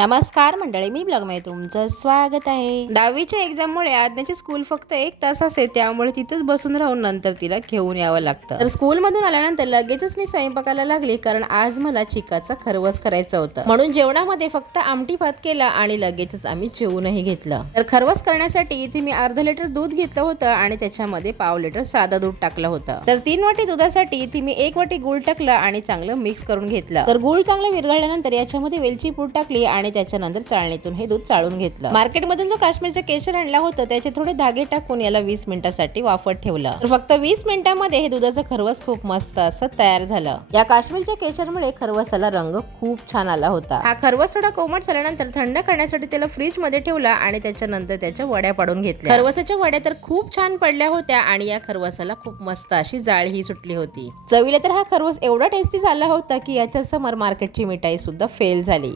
नमस्कार मंडळी, मी ब्लॉगमध्ये तुमचं स्वागत आहे। 10वीच्या एक्झाममुळे आज्ञाची स्कूल फक्त 1 तास असते, त्यामुळे तिथेच बसून राहून नंतर तिला घेऊन यावं लागतं। तर स्कूलमधून आल्यानंतर लगेचच मी स्वयंपाकाला लागली, कारण आज मला चिकाचा खरवस करायचं होतं। म्हणून जेवणामध्ये फक्त आमटी भात केला आणि लगेचच आम्ही जेवूनही घेतलं। तर खरवस करण्यासाठी इथे मी अर्धा लिटर दूध घेतलं होतं आणि त्याच्यामध्ये पाव लिटर साधं दूध टाकलं होतं। तर 3 वाटी दुधासाठी इथे मी 1 वाटी गूळ टाकलं आणि चांगलं मिक्स करून घेतलं। तर गूळ चांगलं विरघळल्यानंतर याच्यामध्ये वेलची पूड टाकली आणि त्याच्यानंतर चाळणीतून हे दूध चाळून घेतलं। मार्केटमधून जो काश्मीरचा केशर आणला होता त्याचे थोडे धागे टाकून याला 20 मिनिटांसाठी वाफत ठेवलं। तर फक्त 20 मिनिटांमध्ये हे दुधाचं खरवस खूप मस्त असं तयार झालं। या काश्मीरच्या केशरमुळे खरवसाला रंग खूप छान आला होता। हा खरवस थोडा कोमट झाल्यानंतर थंड करण्यासाठी त्याला फ्रीज मध्ये ठेवला आणि त्याच्यानंतर त्याच्या वड्या पाडून घेतल्या। खरवसाच्या वड्या तर खूप छान पडल्या होत्या आणि या खरवसाला खूप मस्त अशी जाळी सुटली होती। चवीला तर हा खरवस एवढा टेस्टी झाला होता की याच्या समोर मार्केटची मिठाई सुद्धा फेल झाली।